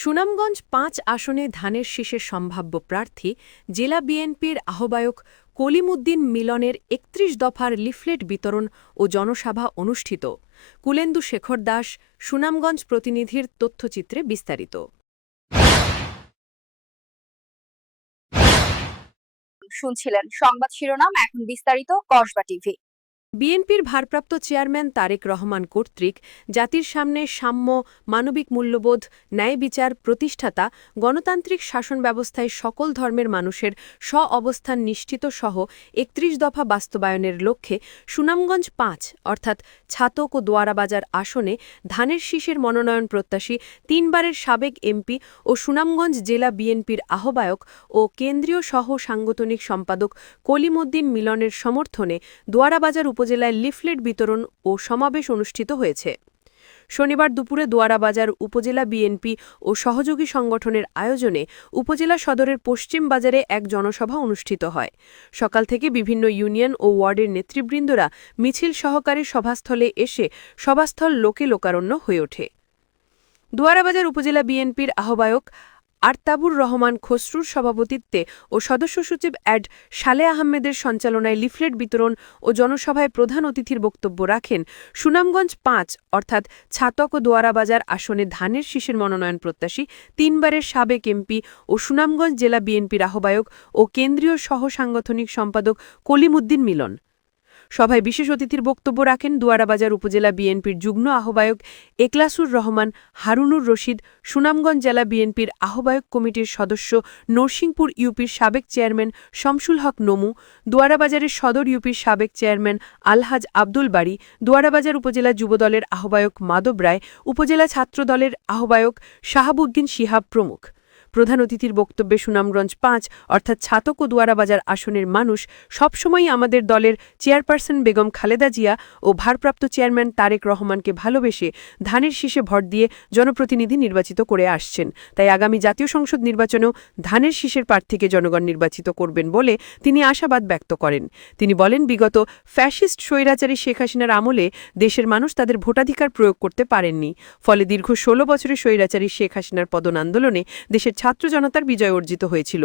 সুনামগঞ্জ পাঁচ আসনে ধানের শীষের সম্ভাব্য প্রার্থী জেলা বিএনপির আহ্বায়ক কলিমুদ্দিন মিলনের একত্রিশ দফার লিফলেট বিতরণ ও জনসভা অনুষ্ঠিত। কুলেন্দু শেখর দাস, সুনামগঞ্জ প্রতিনিধির তথ্যচিত্রে বিস্তারিত। শুনছিলেন সংবাদ শিরোনাম, এখন বিস্তারিত কসবা টিভি। বিএনপির ভারপ্রাপ্ত চেয়ারম্যান তারেক রহমান কর্তৃক জাতির সামনে সাম্য, মানবিক মূল্যবোধ, ন্যায় বিচার, প্রতিষ্ঠাতা, গণতান্ত্রিক শাসন ব্যবস্থায় সকল ধর্মের মানুষের স্ব অবস্থান নিশ্চিত সহ একত্রিশ দফা বাস্তবায়নের লক্ষ্যে সুনামগঞ্জ পাঁচ, অর্থাৎ ছাতক ও দোয়ারাবাজার আসনে ধানের শীষের মনোনয়ন প্রত্যাশী তিনবারের সাবেক এমপি ও সুনামগঞ্জ জেলা বিএনপির আহ্বায়ক ও কেন্দ্রীয় সহ সাংগঠনিক সম্পাদক কলিমুদ্দিন মিলনের সমর্থনে দোয়ারাবাজার উপজেলায় লিফলেট বিতরণ ও সমাবেশ অনুষ্ঠিত হয়েছে। শনিবার দুপুরে দোয়ারাবাজার উপজেলা বিএনপি ও সহযোগী সংগঠনের আয়োজনে উপজেলা সদরের পশ্চিম বাজারে এক জনসভা অনুষ্ঠিত হয়। সকাল থেকে বিভিন্ন ইউনিয়ন ও ওয়ার্ডের নেতৃবৃন্দরা মিছিল সহকারে সভাস্থলে এসে সভাস্থল লোকে লোকারণ্য হয়ে ওঠে। দোয়ারাবাজার উপজেলা বিএনপির আহ্বায়ক আরতাবুর রহমান খসরুর সভাপতিত্বে ও সদস্য সচিব অ্যাড সালে আহমেদের সঞ্চালনায় লিফলেট বিতরণ ও জনসভায় প্রধান অতিথির বক্তব্য রাখেন সুনামগঞ্জ পাঁচ, অর্থাৎ ছাতক ও দোয়ারাবাজার আসনে ধানের শীষের মনোনয়ন প্রত্যাশী তিনবারের সাবেক এমপি ও সুনামগঞ্জ জেলা বিএনপির আহ্বায়ক ও কেন্দ্রীয় সহ সাংগঠনিক সম্পাদক কলিমুদ্দিন মিলন। সভায় বিশেষ অতিথির বক্তব্য রাখেন দুয়ারাবাজার উপজেলা বিএনপির যুগ্ম আহ্বায়ক একলাসুর রহমান, হারুনুর রশিদ, সুনামগঞ্জ জেলা বিএনপির আহ্বায়ক কমিটির সদস্য নরসিংপুর ইউপির সাবেক চেয়ারম্যান শমসুল হক নমু, দুয়ারাবাজারের সদর ইউপির সাবেক চেয়ারম্যান আলহাজ আব্দুল বাড়ি দুয়ারাবাজার উপজেলা যুবদলের আহ্বায়ক মাধব রায়, উপজেলা ছাত্রদলের আহ্বায়ক শাহাবুদ্দিন শিহাব প্রমুখ। প্রধান অতিথির বক্তব্যে সুনামগঞ্জ পাঁচ, অর্থাৎ ছাতক ও দুয়ারাবাজার আসনের মানুষ, সবসময়ই আমাদের দলের চেয়ারপারসন বেগম খালেদা জিয়া ও ভারপ্রাপ্ত চেয়ারম্যান তারেক রহমানকে ভালোবেসে ধানের শীষে ভর দিয়ে জনপ্রতিনিধি নির্বাচিত করে আসছেন। তাই আগামী জাতীয় সংসদ নির্বাচনেও ধানের শীষের প্রার্থীকে জনগণ নির্বাচিত করবেন বলে তিনি আশাবাদ ব্যক্ত করেন। তিনি বলেন, বিগত ফ্যাসিস্ট স্বৈরাচারী শেখ হাসিনার আমলে দেশের মানুষ তাদের ভোটাধিকার প্রয়োগ করতে পারেননি। ফলে দীর্ঘ ষোলো বছরের স্বৈরাচারী শেখ হাসিনার পদন আন্দোলনে দেশের ছাত্র জনতার বিজয় অর্জিত হয়েছিল।